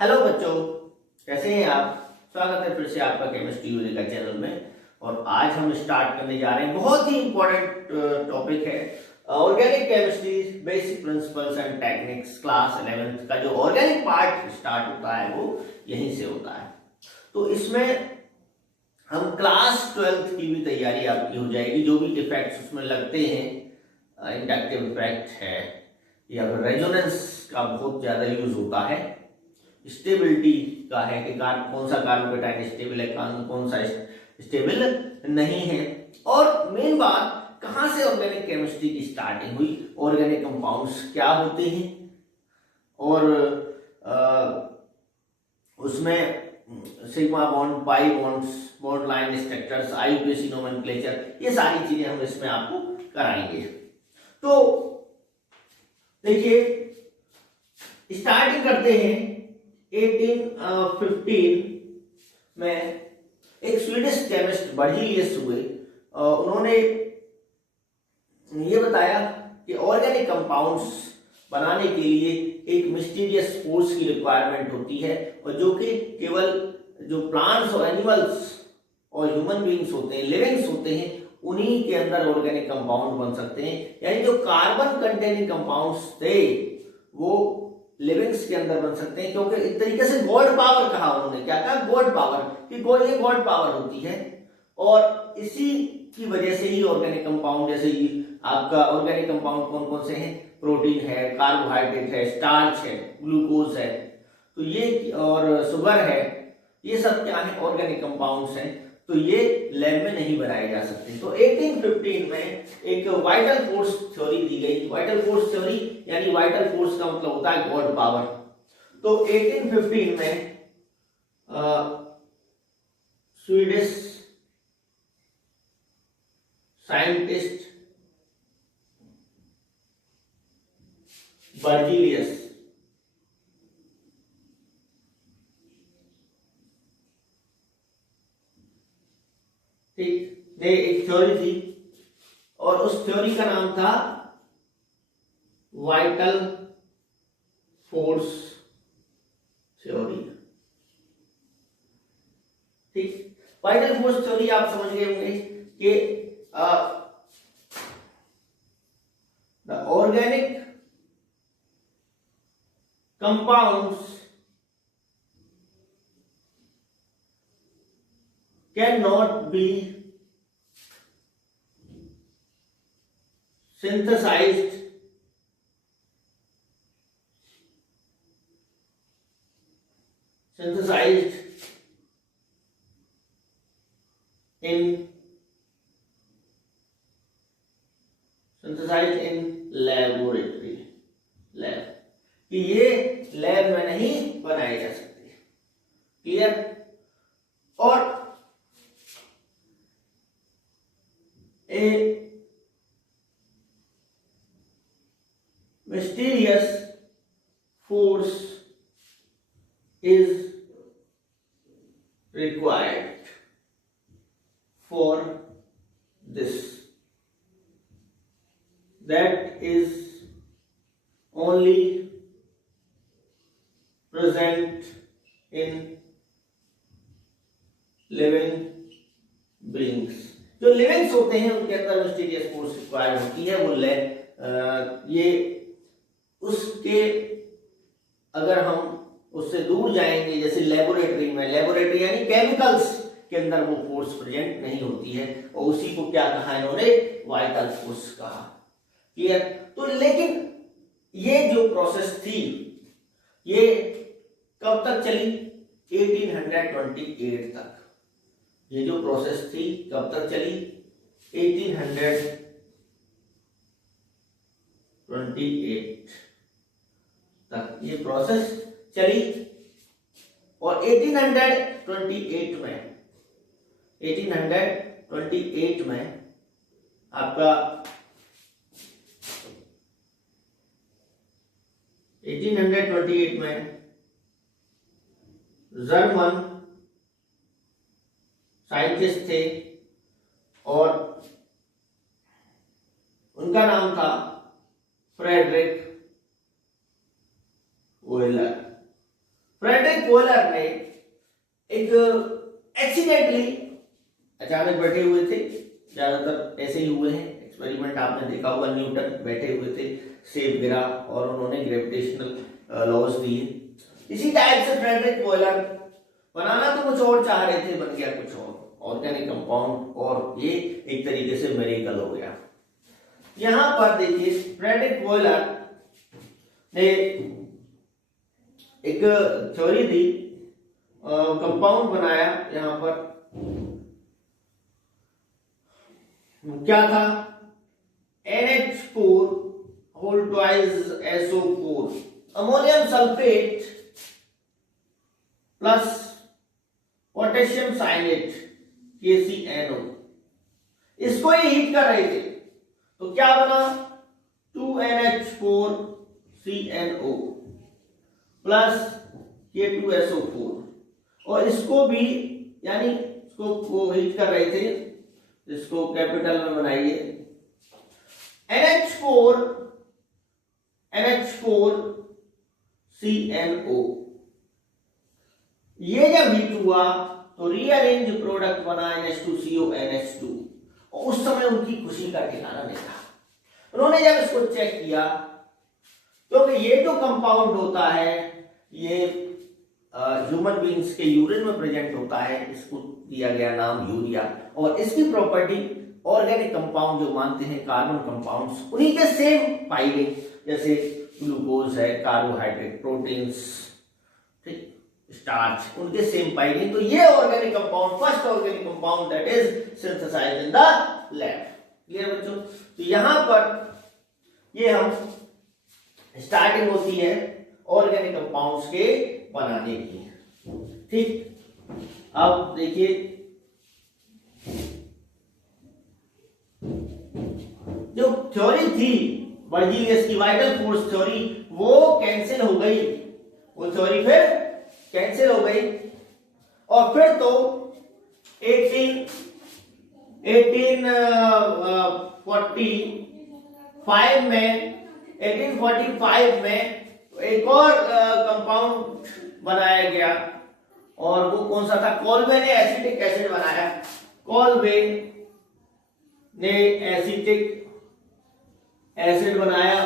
Hello बच्चों, कैसे हैं आप। स्वागत है फिर से आपका केमिस्ट्री यूनिका चैनल में। और आज हम स्टार्ट करने जा रहे हैं, बहुत ही इंपॉर्टेंट टॉपिक है organic chemistry basic principles and techniques. Class 11th का जो ऑर्गेनिक पार्ट स्टार्ट होता है वो यहीं से होता है। तो इसमें हम क्लास 12th की भी तैयारी आपकी हो जाएगी। जो भी इफेक्ट्स उसमें लगते हैं, इंडक्टिव इफेक्ट है या फिर रेजोनेंस का बहुत ज्यादा यूज होता है, स्टेबिलिटी का है कि कौन सा कार्बोकेटाइन स्टेबल है, कौन सा स्टेबल नहीं है। और मेन बात, कहां से ऑर्गेनिक केमिस्ट्री की स्टार्टिंग हुई, ऑर्गेनिक कंपाउंड्स क्या होते हैं, और उसमें sigma bond, pi bonds, bond line structures, IUPAC nomenclature, ये सारी चीजें हम इसमें आपको कराएंगे। तो देखिए, स्टार्टिंग करते हैं 1815 में। एक स्वीडिश केमिस्ट बर्जीलियस हुए, उन्होंने ये बताया कि ऑर्गेनिक कंपाउंड्स बनाने के लिए एक मिस्टीरियस फोर्स की रिक्वायरमेंट होती है, और जो कि केवल जो प्लांट्स और एनिमल्स और ह्यूमन बीइंग्स होते हैं, लिविंग्स होते हैं, उन्हीं के अंदर ऑर्गेनिक कंपाउंड बन सकते हैं। यानी जो कार्बन कंटेनिंग कंपाउंड्स थे वो लिविंग्स के अंदर बन सकते हैं, क्योंकि एक तरीके से गॉड पावर कहा उन्होंने। क्या कहा? गॉड पावर, कि ये गॉड पावर होती है। और इसी की वजह से ही ऑर्गेनिक कंपाउंड, जैसे आपका ऑर्गेनिक कंपाउंड कौन कौन से हैं, प्रोटीन है, कार्बोहाइड्रेट है, स्टार्च है, ग्लूकोज है, तो ये और शुगर है, ये सब क्या है? ऑर्गेनिक कंपाउंड्स हैं। तो ये लैब में नहीं बनाए जा सकते। तो 1815 में एक वाइटल फोर्स थ्योरी दी गई। वाइटल फोर्स थ्योरी यानी वाइटल फोर्स का मतलब होता है गॉड पावर। तो 1815 में स्वीडिश साइंटिस्ट बर्जीलियस ने एक थ्योरी थी, और उस थ्योरी का नाम था वाइटल फोर्स थ्योरी। ठीक, वाइटल फोर्स थ्योरी आप समझ गए होंगे कि the organic compounds cannot be synthesized in laboratory lab, कि ये लैब में नहीं बनाए जा सकते। क्लियर? और a mysterious force is required for this, that is only present in living beings। जो लिविंग्स होते हैं उनके अंदर मिस्टीरियस फोर्स रिक्वायर्ड होती है। वो ये उसके, अगर हम उससे दूर जाएंगे, जैसे लेबोरेटरी में, लेबोरेटरी यानी केमिकल्स के अंदर वो फोर्स प्रेजेंट नहीं होती है, और उसी को क्या कहा इन्होंने? वाइटल फोर्स कहा। क्लियर? तो लेकिन ये जो प्रोसेस थी ये कब तक चली? 1828 तक। ये जो प्रोसेस थी कब तक चली? 1828 तक ये प्रोसेस चली। और 1828 में आपका 1828 में जर्मन साइंटिस्ट थे, और उनका नाम था फ्रेडरिक वोयलर। फ्रेडरिक वॉलर ने एक एक्सीडेंटली अचानक बैठे हुए थे, ज्यादातर ऐसे ही हुए हैं एक्सपेरिमेंट, आपने देखा होगा, न्यूटन बैठे हुए थे, सेब गिरा और उन्होंने ग्रेविटेशनल लॉज दिए। इसी टाइप से फ्रेडरिक वॉलर बनाना तो कुछ और चाह रहे थे, बन गया कुछ और, ऑर्गेनिक कंपाउंड, और ये एक तरीके से मिरेकल हो गया। यहां पर देखिए फ्रेडरिक वॉलर ने एक थ्योरी दी, कंपाउंड बनाया। यहां पर क्या था, NH4 whole twice SO4, ammonium sulphate plus potassium cyanate KCNO, इसको ही हीट कर रहे थे तो क्या बना, 2NH4 CNO प्लस K2SO4, और इसको भी यानी इसको हीट कर रहे थे, इसको कैपिटल में बनाइए, NH4 CNO, ये जब हीट हुआ तो रीअरेंज प्रोडक्ट बना NH2CO NH2, और उस समय उनकी खुशी का ठिकाना नहीं था। उन्होंने जब इसको चेक किया, क्योंकि ये जो कंपाउंड होता है ये ह्यूमन बींग्स के यूरिन में प्रेजेंट होता है, इसको दिया गया नाम यूरिया, और इसकी प्रॉपर्टी ऑर्गेनिक कंपाउंड जो मानते हैं कार्बन कंपाउंड्स, उन्हीं के सेम पाई गई, जैसे ग्लूकोज है, कार्बोहाइड्रेट, प्रोटीन्स, ठीक, स्टार्च, उनके सेम पाई गई। तो ये organic compound, first organic compound that is synthesised in the lab. Clear बच्चों? तो यहां पर ये हम स्टार्टिंग होती है ऑर्गेनिक कंपाउंड्स के बनाने की, ठीक। अब देखिए जो थ्योरी थी बर्जीलियस की वाइटल फोर्स थ्योरी, वो कैंसिल हो गई, वो थ्योरी फिर कैंसिल हो गई, और फिर तो 1845 में एक और कंपाउंड बनाया गया, और वो कौन सा था, कॉल्बे ने एसिटिक एसिड बनाया, कॉल्बे ने एसिटिक एसिड बनाया।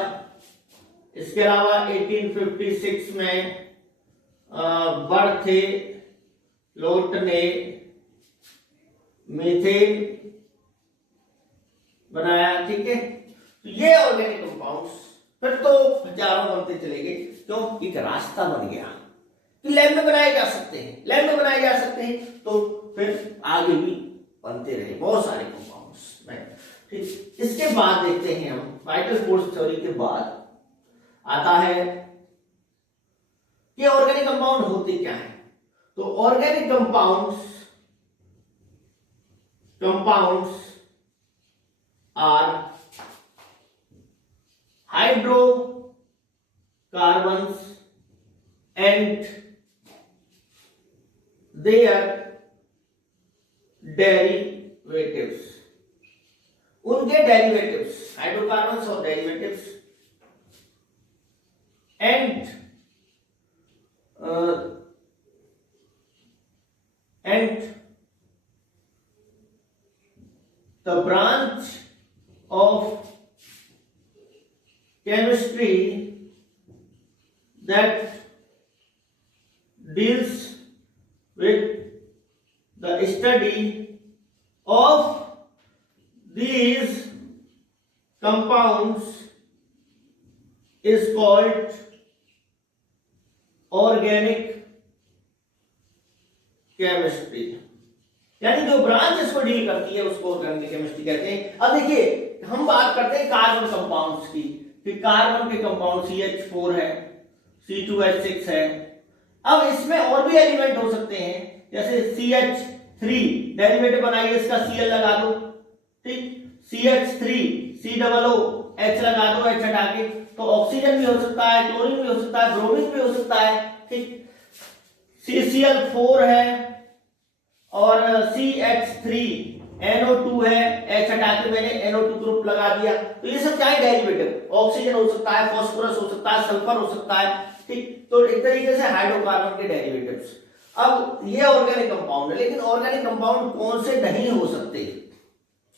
इसके अलावा 1856 में बर्थे लोट ने मीथेन बनाया, ठीक है। तो ये ऑर्गेनिक कंपाउंड्स फिर तो हजारों बनते चले गए, क्यों, एक रास्ता बन गया कि लैब में बनाए जा सकते हैं, लैब में बनाए जा सकते हैं, तो फिर आगे भी बनते रहे बहुत सारे कंपाउंड्स में, ठीक। इसके बाद देखते हैं हम वाइटल फोर्स थ्योरी के बाद आता है कि ऑर्गेनिक कंपाउंड होते क्या है। तो organic compounds are hydrocarbons and their derivatives, उनके डेरिवेटिव्स, हाइड्रोकार्बन्स और derivatives, and the branch of chemistry that deals with the study of these compounds is called organic chemistry, यानी जो ब्रांच इसको डील करती है उसको ऑर्गेनिक केमिस्ट्री कहते हैं। अब देखिए हम बात करते हैं कार्बन कंपाउंड्स की, कि कार्बन के कंपाउंड CH4 है, C2H6 है। अब इसमें और भी एलिमेंट हो सकते हैं, जैसे CH3 डेरिवेटिव बनाइए, इसका Cl लगा दो, ठीक, CH3 COOH लगा दो, H हटा के, तो ऑक्सीजन भी हो सकता है, क्लोरीन भी हो सकता है, ब्रोमीन भी हो सकता है, ठीक। CCl4 है और CH3 NO2 है, H हटा के मैंने NO2 ग्रुप लगा दिया। तो ये सब क्या है, डेरिवेटिव। ऑक्सीजन हो सकता है, फास्फोरस हो सकता है, सल्फर हो सकता है, ठीक। तो एक तरीके से हाइड्रोकार्बन के डेरिवेटिव्स। अब ये ऑर्गेनिक कंपाउंड है, लेकिन ऑर्गेनिक कंपाउंड कौन से नहीं हो सकते,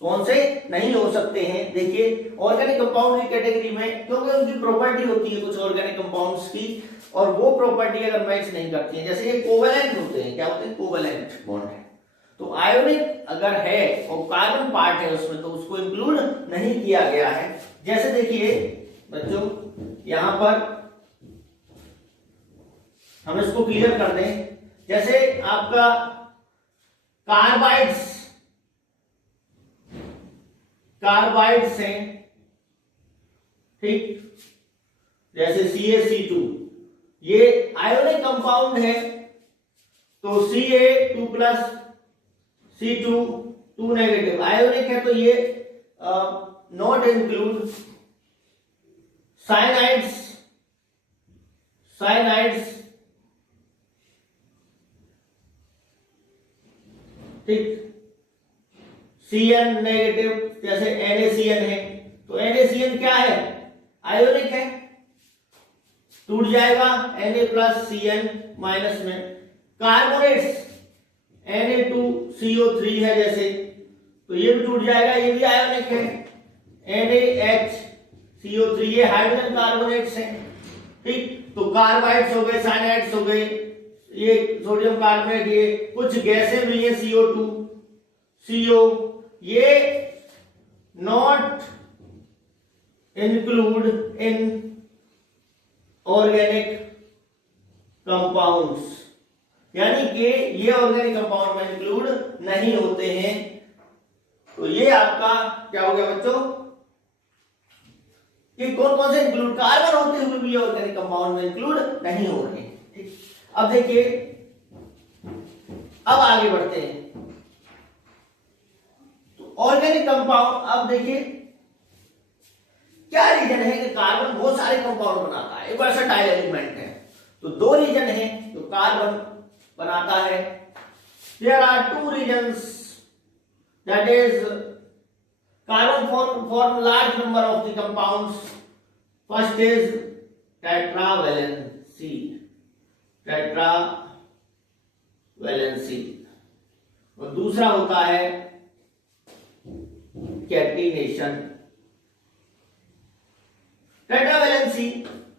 कौन से नहीं हो सकते हैं? देखिए ऑर्गेनिक कंपाउंड की कैटेगरी में, क्योंकि उनकी प्रॉपर्टी होती है कुछ ऑर्गेनिक कंपाउंड्स की, और वो प्रॉपर्टी अगर मैच नहीं करती है, जैसे ये कोवेलेंट होते हैं, क्या होते हैं, कोवेलेंट बॉन्ड है। तो आयोनिक अगर है और कार्बन पार्ट है उसमें, तो उसको इंक्लूड नहीं किया गया है। जैसे देखिए बच्चों, यहां पर हम इसको क्लियर कर दें, जैसे आपका कार्बाइड्स, कार्बाइड्स हैं, ठीक, जैसे CaC2, ये आयोनिक कंपाउंड है, तो Ca2 plus C2 2 negative ionic है, तो ये नॉट इंक्लूड साइनाइड्स, साइनाइड्स, ठीक, Cn नेगेटिव, जैसे NaCN है, तो NaCN क्या है, आयोनिक है, टूट जाएगा Na प्लस Cn माइनस में। कार्बोनेट्स Na2CO3 है जैसे, तो ये भी टूट जाएगा, ये भी आयोनिक है, NaHCO3, ये हाइड्रोजन कार्बोनेट्स हैं, ठीक। तो कार्बाइड्स हो गए, साइनाइड्स हो गए, ये सोडियम कार्बोनेट, ये कुछ गैसें भी है CO2, CO, ये not include in organic compounds, यानी कि ये ऑर्गेनिक कंपाउंड में इंक्लूड नहीं होते हैं। तो ये आपका क्या हो गया बच्चों, कि कौन कौन से इंक्लूड, कार्बन होते हुए भी ऑर्गेनिक कंपाउंड में इंक्लूड नहीं हो रहे हैं, ठीक। अब देखिए, अब आगे बढ़ते हैं, तो ऑर्गेनिक कंपाउंड, अब देखिए क्या रीजन है कि कार्बन बहुत सारे कंपाउंड बनाता है, एक वर्सेटाइल एलिमेंट है। तो दो रीजन है जो कार्बन बनाता है। There are two reasons, that is carbon form large number of the compounds. First is tetravalency, tetravalency, और दूसरा होता है कैटिनेशन। टेट्रावैलेंसी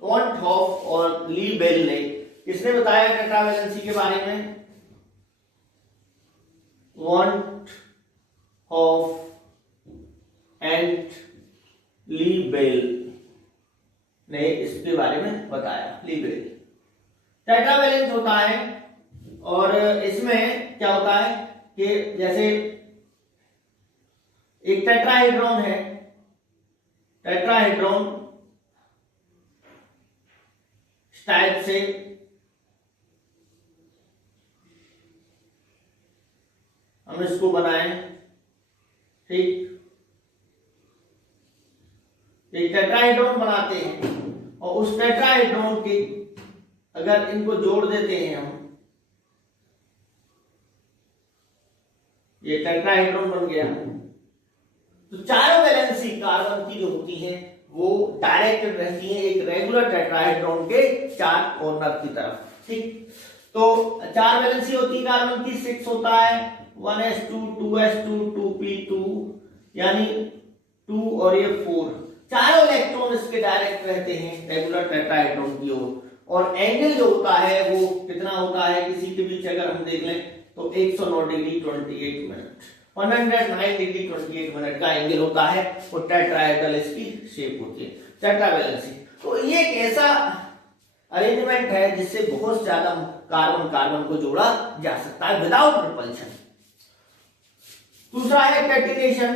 वॉन्ट हॉफ और ली बेल ने, किसने बताया टेट्रावैलेंसी के बारे में, van't Hoff and Le Bel ने इसके बारे में बताया। ली बेल टेट्रावैलेंस होता है, और इसमें क्या होता है कि जैसे एक टेट्राहेड्रॉन है, टेट्राहेड्रॉन टाइप से हम इसको बनाएं, ठीक, एक टेट्राहेड्रॉन बनाते हैं, और उस टेट्राहेड्रॉन के अगर इनको जोड़ देते हैं हम, ये टेट्राहेड्रॉन बन गया, तो चारों वैलेंसी कार्बन की जो होती है वो डायरेक्टेड रहती है एक रेगुलर टेट्राहेड्रॉन के चार कॉर्नर की तरफ, ठीक। तो चार वैलेंसी होती है कार्बन की, 6 होता है, 1s2 2s2 2p2, यानी 2 और ये 4, चारों इलेक्ट्रॉन इसके डायरेक्ट रहते हैं रेगुलर टेट्राहेड्रॉन की ओर। और एंगल जो होता है वो कितना होता है, किसी के बीच अगर हम देख लें तो 109 डिग्री 28 मिनट, 109 डिग्री 28 मिनट का एंगल होता है, और टेट्राहेड्रल इसकी शेप होती है, टेट्रावैलेंसी। तो ये एक ऐसा अरेंजमेंट है जिससे बहुत ज्यादा कार्बन कार्बन को जोड़ा जा सकता है विदाउट रिपल्शन। दूसरा है कैटिनेशन।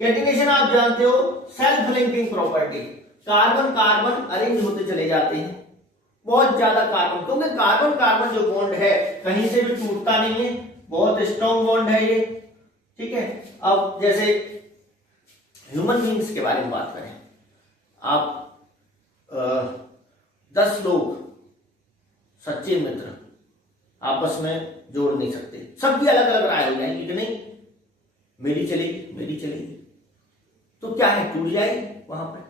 कैटिनेशन आप जानते हो, self linking property, carbon carbon arrange होते चले जाते हैं, बहुत ज्यादा कार्बन, क्योंकि कार्बन कार्बन जो बॉन्ड है कहीं से भी टूटता नहीं है, बहुत स्ट्रॉन्ग बॉन्ड है ये, ठीक है। अब जैसे ह्यूमन बींग्स के बारे में बात करें, आप 10 लोग सच्चे मित्र आपस में जोड़ नहीं सकते, सबकी अलग अलग राय हो जाएगी कि नहीं, मेरी चलेगी, मेरी चलेगी, तो क्या है, टूट जाएगी वहां पर।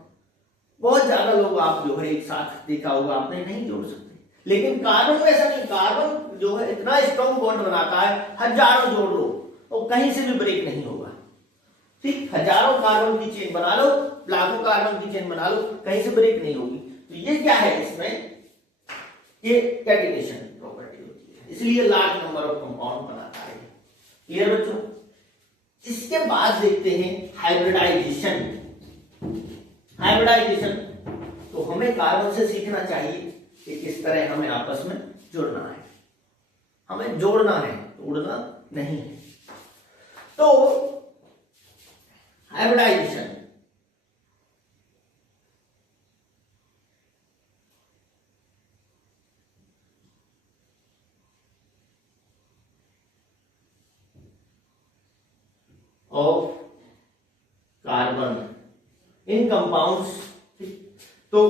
बहुत ज्यादा लोग आप जो है एक साथ देखा होगा आपने, नहीं जोड़ सकते। लेकिन कार्बन में ऐसा नहीं, कार्बन जो है इतना स्ट्रॉन्ग बॉन्ड बनाता है, हजारों जोड़ लो तो कहीं से भी ब्रेक नहीं होगा। ठीक, हजारों कार्बन की चेन बना लो, लाखों कार्बन की चेन बना लो, कहीं से ब्रेक नहीं होगी। तो ये क्या है, इसमें ये कैटिनेशन प्रॉपर्टी होती है, इसलिए लार्ज नंबर ऑफ कंपाउंड बनाता है। क्लियर बच्चों? इसके बाद देखते हैं हाइब्रिडाइजेशन। हाइब्रिडाइजेशन तो हमें कार्बन से सीखना चाहिए कि किस तरह हमें आपस में जुड़ना है, हमें जोड़ना है, तोड़ना नहीं है। तो hybridisation of carbon in compounds. तो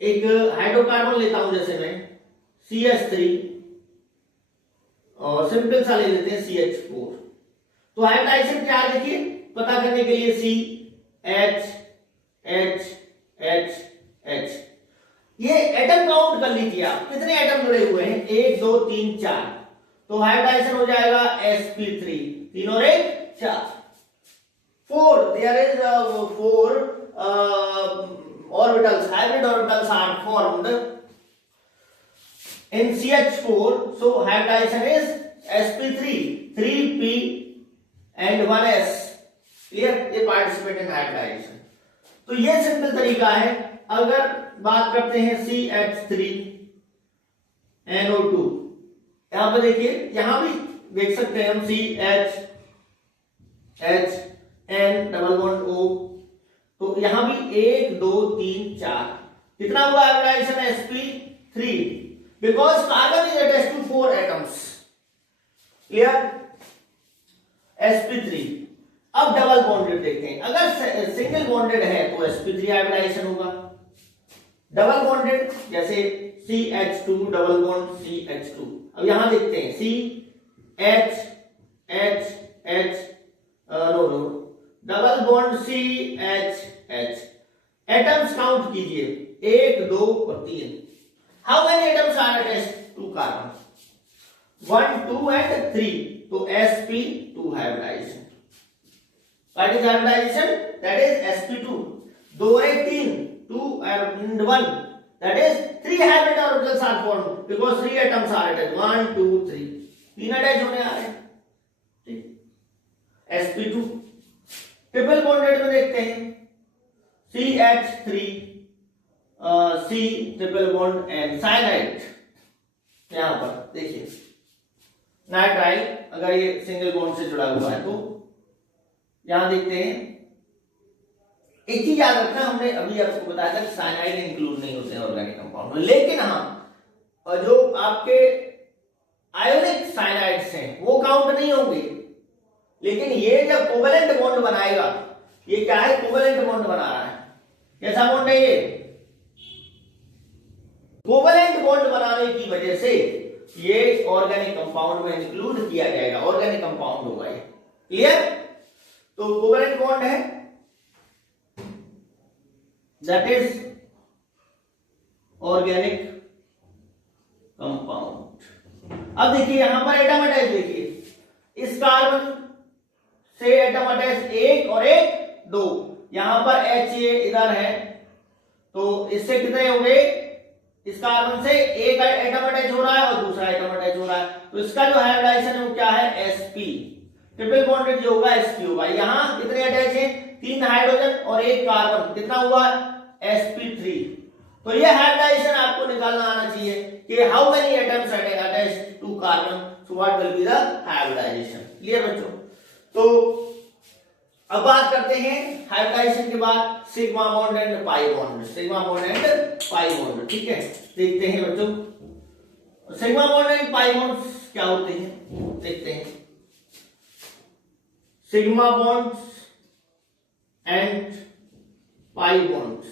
एक हाइड्रोकार्बन लेता हूं, जैसे मैं CH3 और सिंपल सा ले लेते हैं CH4। तो हाइब्रिडाइजेशन क्या है देखिए, पता करने के लिए CH H H H, ये एटम काउंट कर लीजिए आप, कितने एटम जुड़े हुए हैं, 1 2 3 4। तो हाइब्रिडाइजेशन हो जाएगा sp3, 3 और 1 4। 4 there is 4 orbitals, hybrid orbitals are formed in CH4. So hybridization is sp3, 3p and 1s. Clear? ये participate in hybridization। तो ये सिंपल तरीका है। अगर बात करते हैं CH3 NO2, यहां पर देखिए, यहां भी देख सकते हैं हम CH H N double bond O। तो यहां भी 1 2 3 4, कितना हुआ hybridisation, sp3, because carbon is attached to 4 atoms. Clear? sp3। अब डबल बॉन्डेड देखते हैं, अगर सिंगल बॉन्डेड है तो sp3 हाइब्रिडाइजेशन होगा। डबल बॉन्डेड जैसे CH2 डबल बॉन्ड CH2। अब यहां देखते हैं CH H H no double bond CH atoms count कीजिए, 1 2 और 3। How many atoms are attached to carbon, 1 2 and 3। तो sp2 hybridisation. What is hybridisation? That is sp2। 2 और 3, 2 and 1, that is 3 hybrid orbitals are formed because 3 atoms are attached, 1 2 3, 3 attach होने आ रहे हैं। ठीक, sp2। Triple bonded में देखते हैं CH3 C triple bond N, cyanide. यहां पर देखिए नाइट्राइल, अगर ये सिंगल बॉन्ड से जुड़ा हुआ है तो यहां देखते हैं। एक चीज याद रखना, हमने अभी आपको बताया था कि साइनाइड इंक्लूड नहीं होते हैं ऑर्गेनिक कंपाउंड में, लेकिन हाँ जो आपके आयोनिक साइनाइड्स हैं वो काउंट नहीं होंगे। लेकिन ये जब कोवेलेंट बॉन्ड बनाएगा, ये क्या है, कोवेलेंट बॉन्ड बना रहा है। कैसा बॉन्ड है ये? कोवेलेंट बॉन्ड बनाने की वजह से ये ऑर्गेनिक कंपाउंड में इंक्लूड किया जाएगा, ऑर्गेनिक कंपाउंड होगा ये। क्लियर? तो कोवेलेंट बॉन्ड है, दैट इज ऑर्गेनिक कंपाउंड। अब देखिए यहां पर एटम अटैच, देखिए इस कार्बन से एटम अटैच 1 और 1 2, यहां पर H इधर है, तो इससे कितने हो गए, इस कार्बन से एक एटम अटैच हो रहा है और दूसरा एटम अटैच हो रहा है। तो इसका जो हाइब्रिडाइजेशन है वो क्या है, sp। ट्रिपल बॉन्डेड जो होगा sp होगा। यहां कितने अटैच है, 3 हाइड्रोजन और 1 कार्बन, कितना हुआ, sp3। तो ये हाइब्रिडाइजेशन आपको निकालना आना चाहिए कि how many atoms attached to carbon, so what will be the hybridisation. Clear बच्चों? तो अब बात करते हैं हाइब्रिडाइजेशन के बाद sigma bond and pi bond, sigma bond and pi bond. ठीक है, देखते हैं बच्चों sigma bond and pi bonds क्या होते हैं, देखते हैं। Sigma bonds and pi bonds.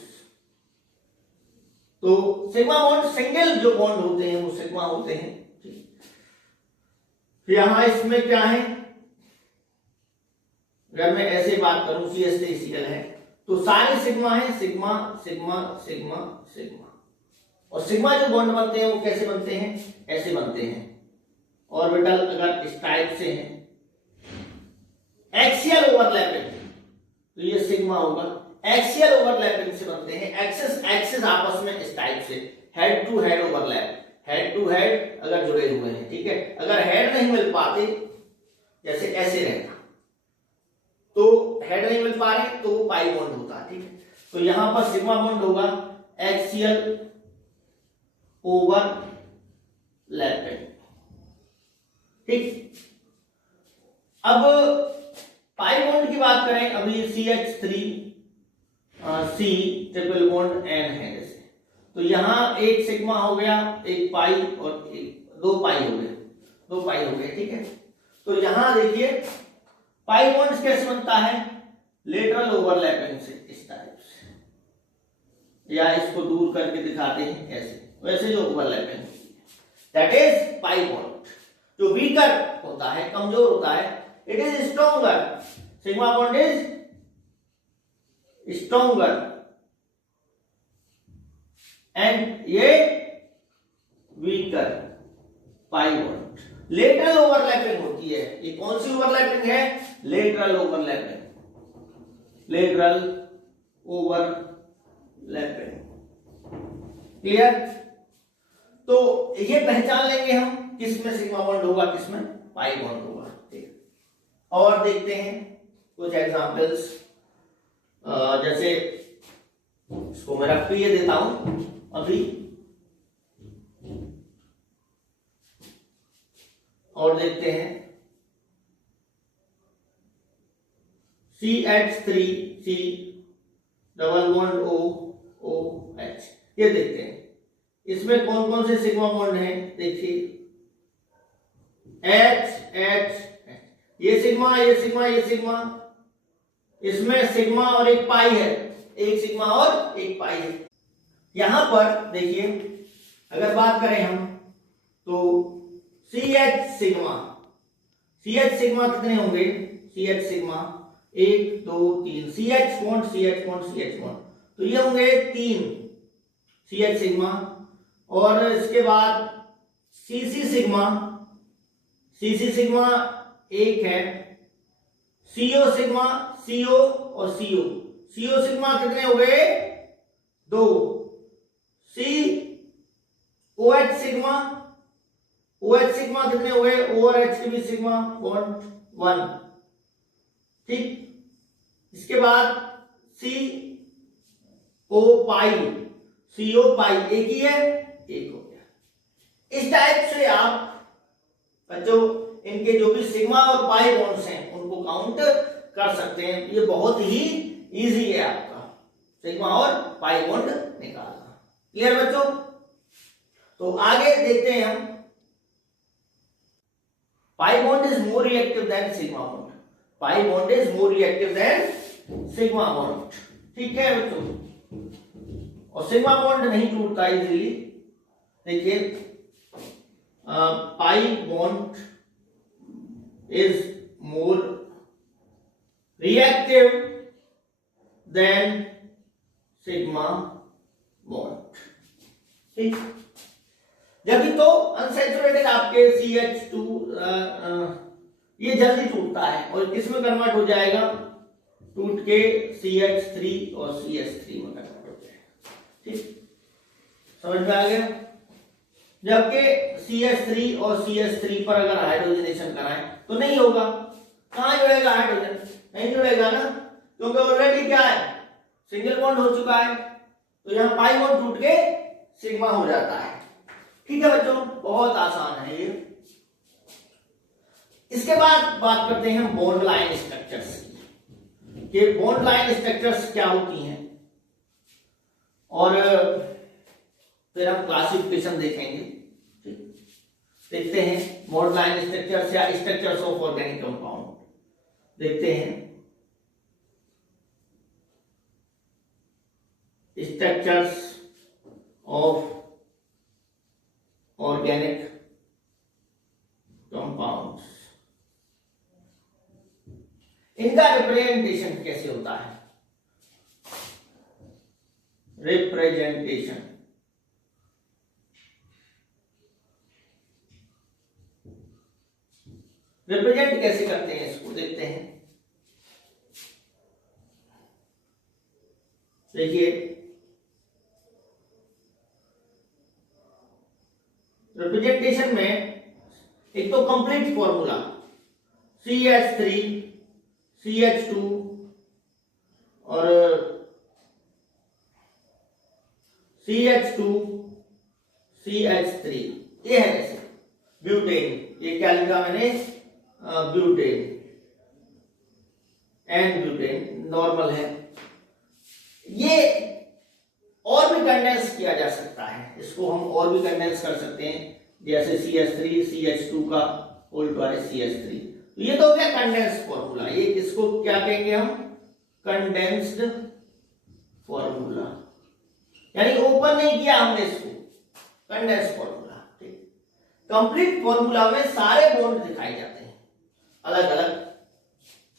तो सिग्मा बॉन्ड सिंगल जो बॉन्ड होते हैं वो सिग्मा होते हैं। ठीक, यहां इसमें क्या है, अगर मैं ऐसे बात करूं CH3Cl है तो सारे सिग्मा है, सिग्मा सिग्मा सिग्मा सिग्मा, और सिग्मा जो बॉन्ड बनते हैं वो कैसे बनते हैं, ऐसे बनते हैं। ऑर्बिटल अगर इस टाइप से है, एक्सियल ओवरलैपिंग, तो ये सिग्मा होगा। एक्सियल ओवरलैपिंग से बनते हैं, एक्सिस एक्सिस आपस में इस टाइप से, head to head overlap, head to head अगर जुड़े हुए हैं, ठीक है। अगर हेड नहीं मिल पाते, जैसे ऐसे रहता तो हेड नहीं मिल पा रहे तो वो पाई बॉन्ड होता है, ठीक है। तो यहां पर सिग्मा बॉन्ड होगा एक्सियल ओवरलैपिंग, ठीक। अब पाई बॉन्ड की बात करें, अभी CH3 C triple bond N है जैसे, तो यहां एक सिग्मा हो गया, एक पाई और एक दो पाई हो गए, दो पाई हो गए, ठीक है। तो यहां देखिए पाई बॉन्ड कैसे बनता है, लेटरल ओवरलैपिंग से, इस टाइप से, या इसको दूर करके दिखाते हैं ऐसे, वैसे जो overlapping that is pi bond. जो वीकर होता है, कमजोर होता है, it is stronger, sigma bond is stronger, and ये weaker pi bond. Lateral overlapping होती है, ये कौन सी ओवरलैपिंग है, lateral overlapping, lateral overlapping, clear. तो ये पहचान लेंगे हम किस में सिग्मा बॉन्ड होगा, किस में पाई बॉन्ड होगा, ठीक। और देखते हैं कुछ एग्जांपल्स, जैसे इसको मैं रख ये देता हूं अभी, और देखते हैं CH3C डबल बॉन्ड OH, ये देखते हैं इसमें कौन कौन से सिग्मा बॉन्ड हैं। देखिए H H, ये सिग्मा, ये सिग्मा, ये सिग्मा, इसमें सिग्मा और एक पाई है, एक सिग्मा और एक पाई है। यहां पर देखिए अगर बात करें हम तो CH सिग्मा, CH सिग्मा कितने होंगे, CH sigma 1 2 3, CH bond CH bond CH bond, तो ये होंगे 3 CH सिग्मा। और इसके बाद CC सिग्मा, CC सिग्मा 1 है, CO सिग्मा, CO और CO, CO सिग्मा कितने हो गए 2, OH सिग्मा, OH सिग्मा कितने हो गए, O और H के भी सिग्मा बॉन्ड 1, ठीक। इसके बाद CO पाई, CO पाई एक ही है, एक हो गया। इस टाइप से आप बच्चों इनके जो भी सिग्मा और पाई बॉन्ड्स हैं उनको काउंट कर सकते हैं। ये बहुत ही इजी है आपका सिग्मा और पाई बॉन्ड निकालना, क्लियर बच्चों। तो आगे देखते हैं हम, pi bond is more reactive than sigma bond, pi bond is more reactive than sigma bond, ठीक है बच्चों। और सिग्मा बॉन्ड नहीं टूटता इजीली, देखिए pi bond is more reactive than sigma bond, ठीक। जबकि तो अनसैचुरेटेड आपके CH2 ये जल्दी टूटता है और किसमें कन्वर्ट हो जाएगा, टूट के CH3 और CH3 में कन्वर्ट हो जाएगा, ठीक, समझ में आ गया। जबकि CH3 और CH3 पर अगर हाइड्रोजनेशन कराएं तो नहीं होगा, कहां जुड़ेगा हाइड्रोजन, नहीं जुड़ेगा ना, क्योंकि ऑलरेडी क्या है, सिंगल बॉन्ड हो चुका है, तो यहां पाई बॉन्ड टूट के सिग्मा हो जाता है, ठीक है बच्चों, बहुत आसान है ये। इसके बाद बात करते हैं बॉन्ड लाइन स्ट्रक्चर्स की, कि बॉन्ड लाइन स्ट्रक्चर्स क्या होती हैं, और फिर हम क्लासिफिकेशन देखेंगे, देखते हैं बॉन्ड लाइन स्ट्रक्चर्स या स्ट्रक्चर्स ऑफ ऑर्गेनिक कंपाउंड देखते हैं। स्ट्रक्चर्स ऑफ ऑर्गेनिक कंपाउंड्स, इनका रिप्रेजेंटेशन कैसे होता है? रिप्रेजेंटेशन रिप्रेजेंट कैसे करते हैं इसको देखते हैं। देखिए रिप्रेजेंटेशन में एक तो कंप्लीट फॉर्मूला CH3 CH2 और CH2 CH3 ये है जैसे ब्यूटेन, ये क्या लिखा मैंने ब्यूटेन एंड ब्यूटेन नॉर्मल है। ये और भी कंडेंस किया जा सकता है, इसको हम और भी कंडेंस कर सकते हैं जैसे CH3 CH2 का होल ट्वाइस CH3। तो ये तो हो गया कंडेंस्ड फॉर्मूला। ये इसको क्या कहेंगे हम? कंडेंस्ड फॉर्मूला, यानी ओपन नहीं किया हमने इसको, कंडेंस्ड फॉर्मूला। ठीक, कंप्लीट फॉर्मूला में सारे बॉन्ड दिखाए जाते हैं अलग अलग।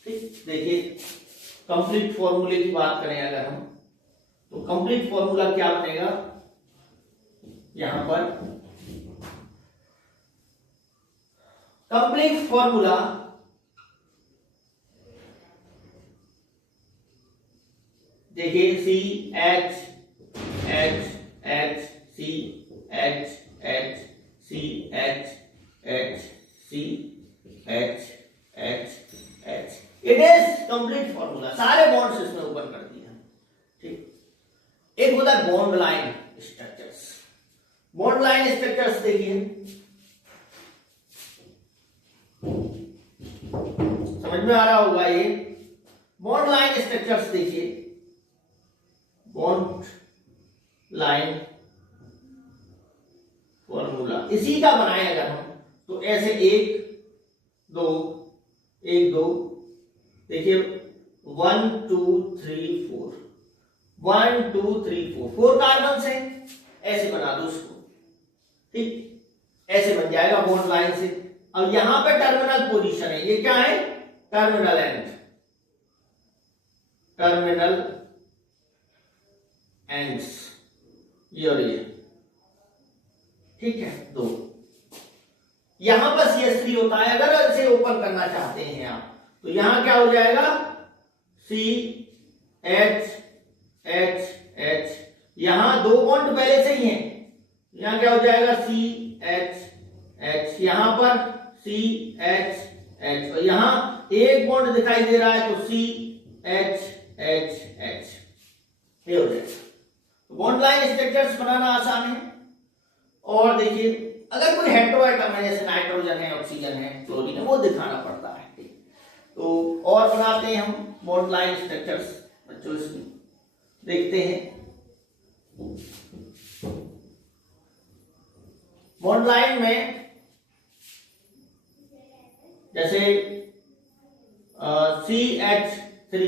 ठीक, देखिए कंप्लीट फॉर्मूले की बात करें अगर हम, तो कंप्लीट फॉर्मूला क्या बनेगा? यहां पर कंप्लीट फॉर्मूला देखिए CH H H C H H C H H C H H H, it is complete formula. सारे बॉन्ड्स इसमें ओपन कर दिए। ठीक, एक होता है bond line structures. Bond line structures देखिए, समझ में आ रहा होगा ये बॉन्ड लाइन स्ट्रक्चर्स। देखिए बॉन्ड लाइन फॉर्मूला इसी का बनाए अगर हम, तो ऐसे 1 2 1 2 देखिए 1 2 3 4 1 2 3 4 4 कार्बन से ऐसे बना दो उसको। ठीक, ऐसे बन जाएगा बॉन्ड लाइन से। अब यहां पे टर्मिनल पोजीशन है, ये क्या है? टर्मिनल एंड, टर्मिनल एंड्स, ये और ये। ठीक है, 2 यहां पर CH3 होता है। अगर इसे ओपन करना चाहते हैं आप, तो यहां क्या हो जाएगा? CH H H, यहां 2 बॉन्ड पहले से ही हैं, यहां क्या हो जाएगा? CH H, यहां पर CH H, और यहां एक बॉन्ड दिखाई दे रहा है तो CH H H, ये हो जाएगा। बॉन्ड लाइन स्ट्रक्चर्स बनाना आसान है। और देखिए अगर कोई हेटेरोएटम है, जैसे नाइट्रोजन है, ऑक्सीजन है, क्लोरीन है, वो दिखाना पड़ता है। ठीक, तो और बनाते हैं हम बॉन्ड लाइन स्ट्रक्चर्स बच्चों, इसमें देखते हैं। बॉन्ड लाइन में जैसे CH3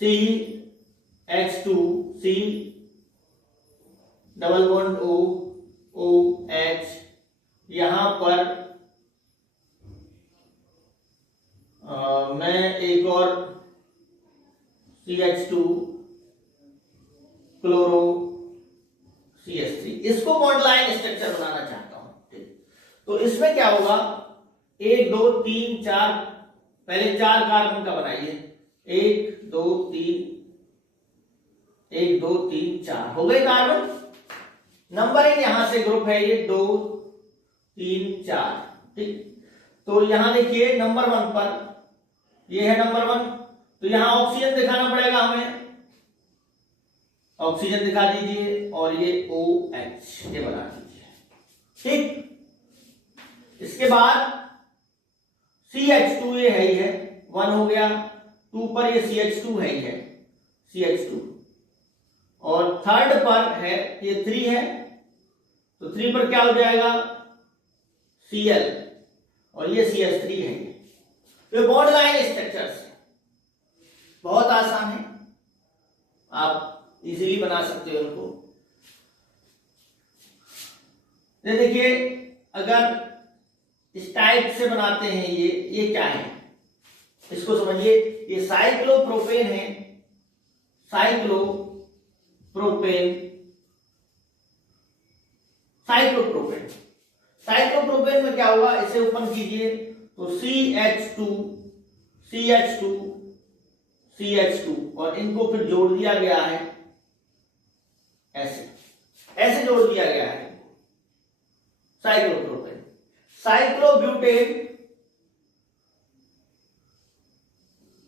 CH2 C double bond O OH, यहां पर मैं एक और CH2 क्लोरो CH3, इसको बॉन्ड लाइन स्ट्रक्चर बनाना चाहता हूं। ठीक, तो इसमें क्या होगा? 1 2 3 4, पहले 4 कार्बन का बनाइए। 1 2 3 1 2 3 4 हो गए कार्बन। नंबरिंग यहां से ग्रुप है ये 2 3 4। ठीक, तो यहां देखिए नंबर 1 पर, ये है नंबर 1, तो यहां ऑक्सीजन दिखाना पड़ेगा हमें, ऑक्सीजन दिखा दीजिए, और ये OH ये बना दीजिए। ठीक, इसके बाद CH2 ये है ही है, 1 हो गया। 2 पर ये CH2 है ही है, CH2, और थर्ड पर है ये 3 है, तो 3 पर क्या हो जाएगा? Cl, और ये CH3 है। तो बॉन्ड लाइन स्ट्रक्चर्स बहुत आसान है, आप इजीली बना सकते हो उनको। देखिए अगर इस टाइप से बनाते हैं, ये क्या है? इसको समझिए, ये साइक्लोप्रोपेन है, साइक्लोप्रोपेन, साइक्लोप्रोपेन। साइक्लोप्रोपेन में क्या होगा, इसे ओपन कीजिए तो CH2 CH2 CH2 और इनको फिर जोड़ दिया गया है, ऐसे ऐसे जोड़ दिया गया है साइक्लोप्रोपेन। साइक्लोब्यूटेन,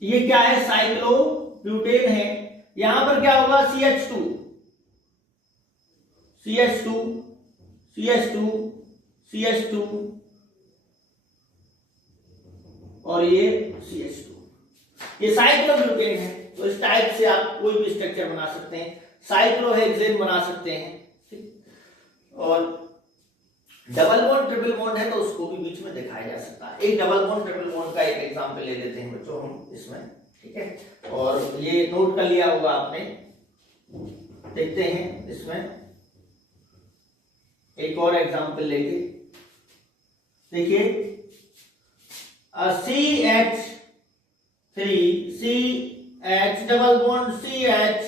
ये क्या है, साइक्लोब्यूटेन है। यहां पर क्या होगा, CH2 CH2 CH2 CH2 और ये CH2, ये साइक्लोब्यूटेन है। तो इस टाइप से आप कोई भी स्ट्रक्चर बना सकते हैं, साइक्लोहेक्सेन बना सकते हैं, ठीक। और डबल बॉन्ड ट्रिपल बॉन्ड है तो उसको भी बीच में दिखाया जा सकता है। एक डबल बॉन्ड ट्रिपल बॉन्ड का एक एग्जांपल ले लेते हैं बच्चों हम इसमें, ठीक है। और ये नोट कर लिया होगा आपने, देखते हैं इसमें एक और एग्जांपल लेके, देखिए CH3 double bond CH,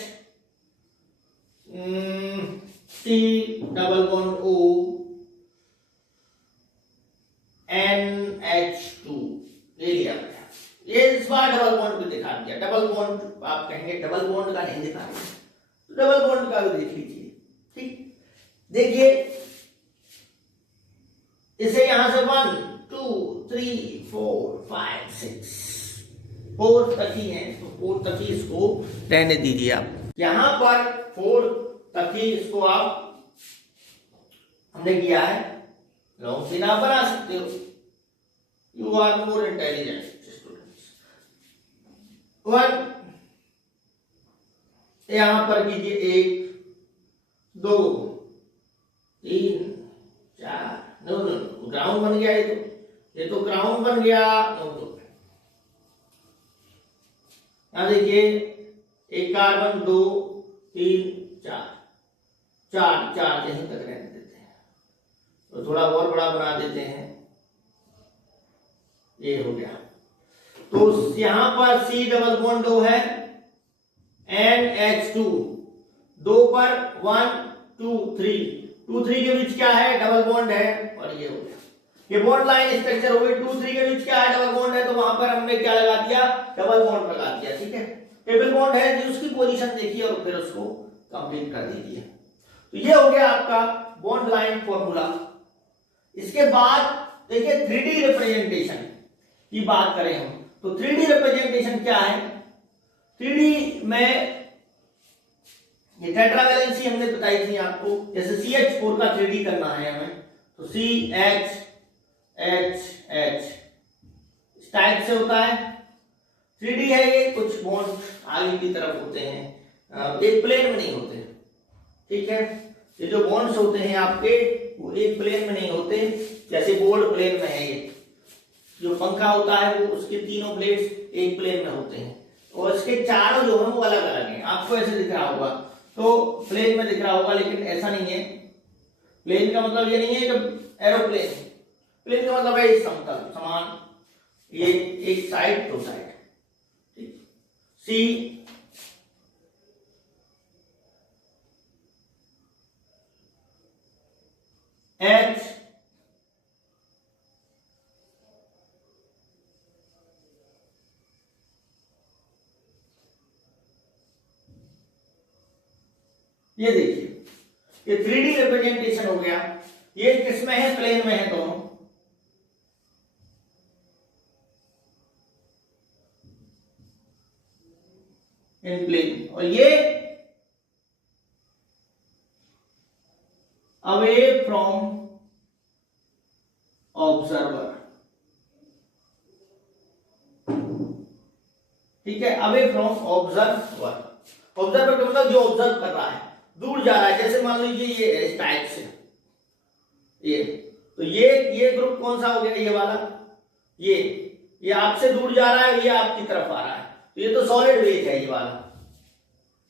C double bond O, NH2 ले लिया गया। ये इस बार डबल बॉन्ड भी दिखा दिया। डबल बॉन्ड आप कहेंगे डबल बॉन्ड का नहीं दिखा दिया, तो डबल बॉन्ड का भी देख लीजिए, ठीक। देखिए इसे यहां से 1 2 3 4 5 6 4 तक ही है, तो 4 तक ही इसको रहने दीजिए आप। यहां पर 4 तक ही इसको आप हमने किया है, लॉन्ग चेन आप बना सकते हो। You are more intelligent students. 1 यहां पर कीजिए 1 2 3 4, नो ग्राउंड बन गया, ये तो ग्राउंड बन गया। यहां देखिए एक कार्बन 2 3 4 4 यहीं तक रहने देते हैं, तो थोड़ा और बड़ा बना देते हैं, ये हो गया। तो यहां पर C डबल बॉन्ड 2 है, NH2 2 पर 1 2 3 2 3 के बीच क्या है, डबल बॉन्ड है, और ये हो गया। ये बॉन्ड लाइन स्ट्रक्चर हो गई। 2 3 के बीच क्या है, डबल बॉन्ड है, तो वहां पर हमने क्या लगा दिया, डबल बॉन्ड लगा दिया, ठीक है। ट्रिपल बॉन्ड है जो उसकी पोजीशन देखिए और फिर उसको कंप्लीट कर दीजिए। तो ये हो गया आपका बॉन्ड लाइन फॉर्मूला। इसके बाद देखिए 3D रिप्रेजेंटेशन की बात करें हम, तो 3D रिप्रेजेंटेशन क्या है। 3D में ये टेट्रावैलेंसी हमने बताई थी आपको, जैसे CH4 का 3D करना है हमें, तो CH H इस टाइप से होता है। 3D है ये, कुछ बॉन्ड आगे की तरफ होते हैं, एक प्लेन में नहीं होते, ठीक है। ये जो बॉन्ड्स होते हैं आपके वो एक प्लेन में नहीं होते, जैसे बोल्ड प्लेन में है। ये जो पंखा होता है वो उसके तीनों प्लेट्स एक प्लेन में होते हैं, और इसके चारों जो है वो अलग अलग हैं। आपको ऐसे दिख रहा होगा तो प्लेन में दिख रहा होगा, लेकिन ऐसा नहीं है। प्लेन का मतलब ये नहीं है जब एरोप्लेन, प्लेन का मतलब है समतल समान, ये एक साइड दो साइड, ठीक। C H ये देखिए, ये 3D रिप्रेजेंटेशन हो गया। ये किसमें है, प्लेन में है दोनों। इन प्लेन, और ये अवे फ्रॉम ऑब्जर्वर, ठीक है। अवे फ्रॉम ऑब्जर्वर, ऑब्जर्वर का मतलब जो ऑब्जर्व कर रहा है, दूर जा रहा है। जैसे मान लीजिए ये इस टाइप से, ये तो ये ग्रुप कौन सा हो गया, ये वाला, ये आपसे दूर जा रहा है, ये आपकी तरफ आ रहा है, तो ये तो सॉलिड वेज है ये वाला,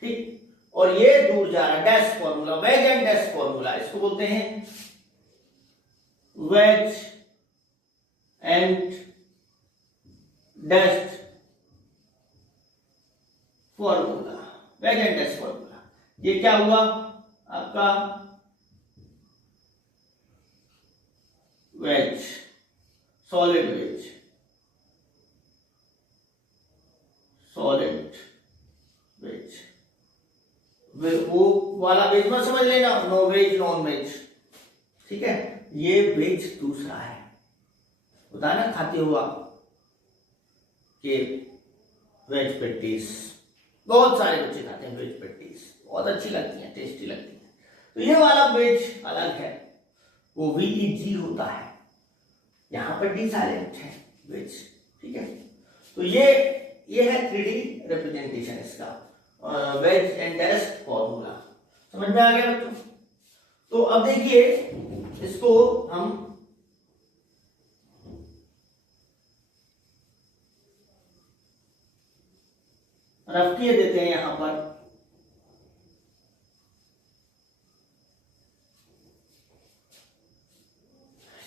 ठीक। और ये दूर जा रहा है, dash formula, wedge and dash formula, इसको बोलते हैं wedge and dash formula, wedge and test formula. ये क्या हुआ आपका wedge, solid wedge, solid wedge, वो वाला वेज मत समझ लेना, नो वेज नॉन वेज, ठीक है। ये वेज दूसरा है, होता है ना, खाते हो आप कि वेज पेटीज, बहुत सारे बच्चे खाते हैं वेज पेटीज, बहुत अच्छी लगती हैं, टेस्टी लगती हैं। तो ये वाला वेज अलग है, वो VEG होता है, यहां पर डी साइलेंट है, वेज, ठीक है। तो ये है 3D रिप्रेजेंटेशन इसका, वेज एंड टेस्ट फॉर्मूला। समझ में आ गया बच्चों? तो अब देखिए इसको हम रफ किए देते हैं यहां पर।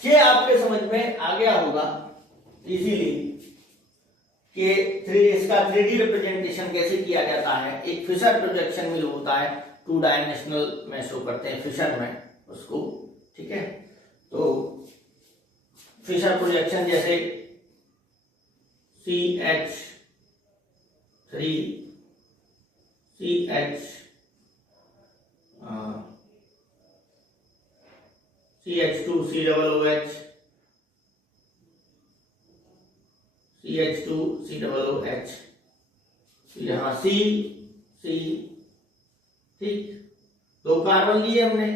ये आपके समझ में आ गया होगा इजीली कि इसका 3D रिप्रेजेंटेशन कैसे किया जाता है। एक फिशर प्रोजेक्शन में होता है, 2 डायमेंशनल में शो करते हैं फिशर में उसको, ठीक है। तो फिशर प्रोजेक्शन जैसे CH3 CH CH2 COOH CH2 COOH, यहाँ C, ठीक, 2 कार्बन लिए हमने,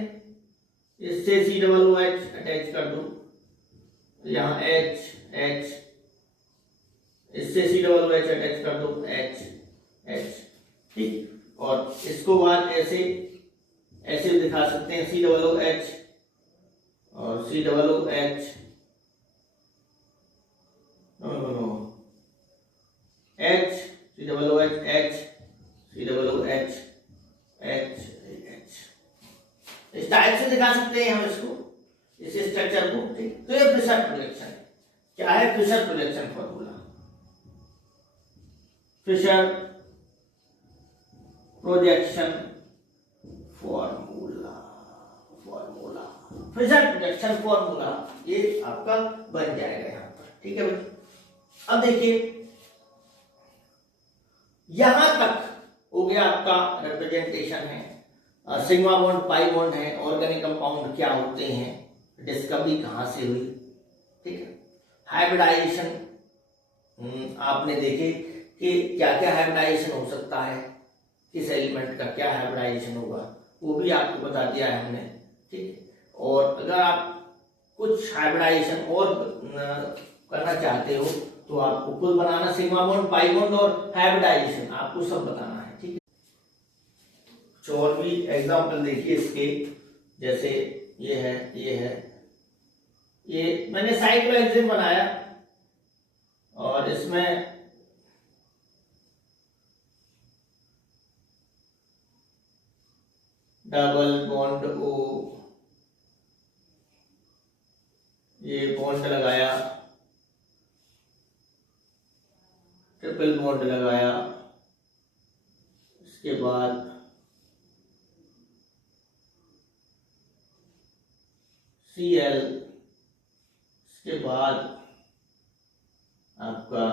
इससे COOH अटैच कर दो, यहाँ H, इससे COOH अटैच कर दो, H, ठीक। और इसको बाद ऐसे दिखा सकते हैं, COOH और COOH, H, COOH, H, COOH, H, इस टाइप से दिखा सकते हैं हम इसको, इस स्ट्रक्चर को, ठीक। तो ये फिशर प्रोजेक्शन है। क्या है Fischer projection formula? Fischer projection formula, Fischer projection formula ये आपका बन जाएगा यहां पर, ठीक है बच्चों। अब देखिए यहां तक हो गया आपका रिप्रेजेंटेशन है, सिग्मा बॉन्ड, पाई बॉन्ड है, ऑर्गेनिक कंपाउंड क्या होते हैं, डिस्कवरी कहां से हुई, ठीक है। हाइब्रिडाइजेशन आपने देखे कि क्या क्या हाइब्रिडाइजेशन हो सकता है, किस एलिमेंट का क्या हाइब्रिडाइजेशन होगा, वो भी आपको बता दिया है हमने, ठीक। और अगर आप कुछ हाइब्रिडाइजेशन और करना चाहते हो तो आपको खुद बनाना, सिग्मा बॉन्ड, पाई बॉन्ड और हाइब्रिडाइजेशन आपको सब बताना है, ठीक है। कुछ और भी एग्जांपल देखिए इसके, जैसे ये मैंने साइक्लोहेक्सेन बनाया और इसमें डबल बॉन्ड O, ये बॉन्ड लगाया, ट्रिपल बॉन्ड लगाया, इसके बाद Cl, इसके बाद आपका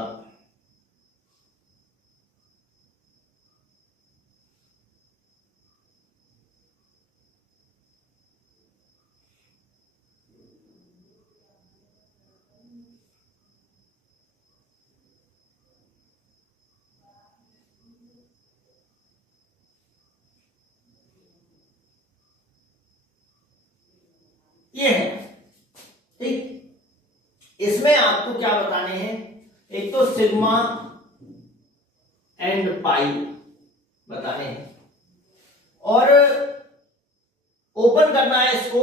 ये है, ठीक। इसमें आपको क्या बताने हैं, एक तो सिग्मा एंड पाई बताने हैं और ओपन करना है इसको,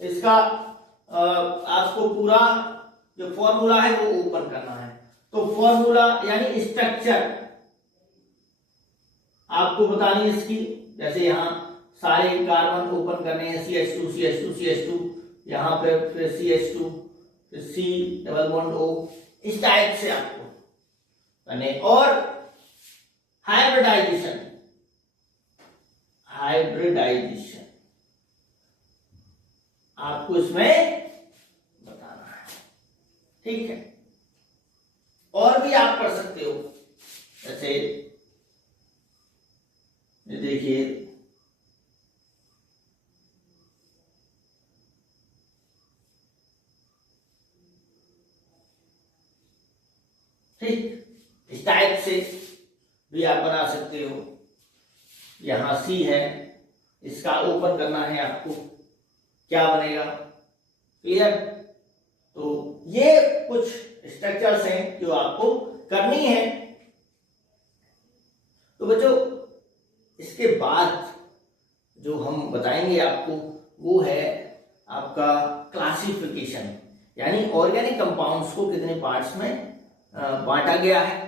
इसका आपको पूरा जो फॉर्मूला है वो ओपन करना है। तो फॉर्मूला यानी स्ट्रक्चर आपको बतानी है इसकी, जैसे यहां सारे कार्बन ओपन करने हैं, CH2 CH2 CH2, यहां पे फिर CH2, फिर C डबल बॉन्ड O, इस टाइप से आपको करने। और हाइब्रिडाइजेशन, हाइब्रिडाइजेशन आपको इसमें बताना है, ठीक है। और भी आप कर सकते हो, जैसे ये देखिए ठीक, इस टाइप से भी आप बना सकते हो। यहां सी है, इसका ओपन करना है आपको, क्या बनेगा, क्लियर। तो ये कुछ स्ट्रक्चर्स हैं जो आपको करनी है। तो बच्चों इसके बाद जो हम बताएंगे आपको वो है आपका क्लासिफिकेशन, यानी ऑर्गेनिक कंपाउंड्स को कितने पार्ट्स में बांटा गया है।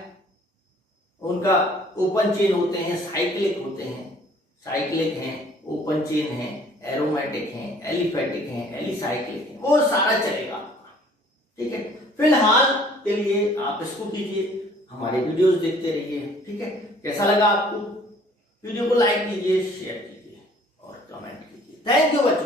उनका ओपन चेन होते हैं, साइक्लिक होते हैं, साइक्लिक हैं, ओपन चेन हैं, एरोमेटिक हैं, एलिफेटिक हैं, एलिसाइक्लिक हैं, वो सारा चलेगा आपका, ठीक है। फिलहाल के लिए आप इसको कीजिए, हमारे वीडियोस देखते रहिए, ठीक है। कैसा लगा आपको, वीडियो को लाइक कीजिए, शेयर कीजिए और कमेंट कीजिए। थैंक यू बच्चों।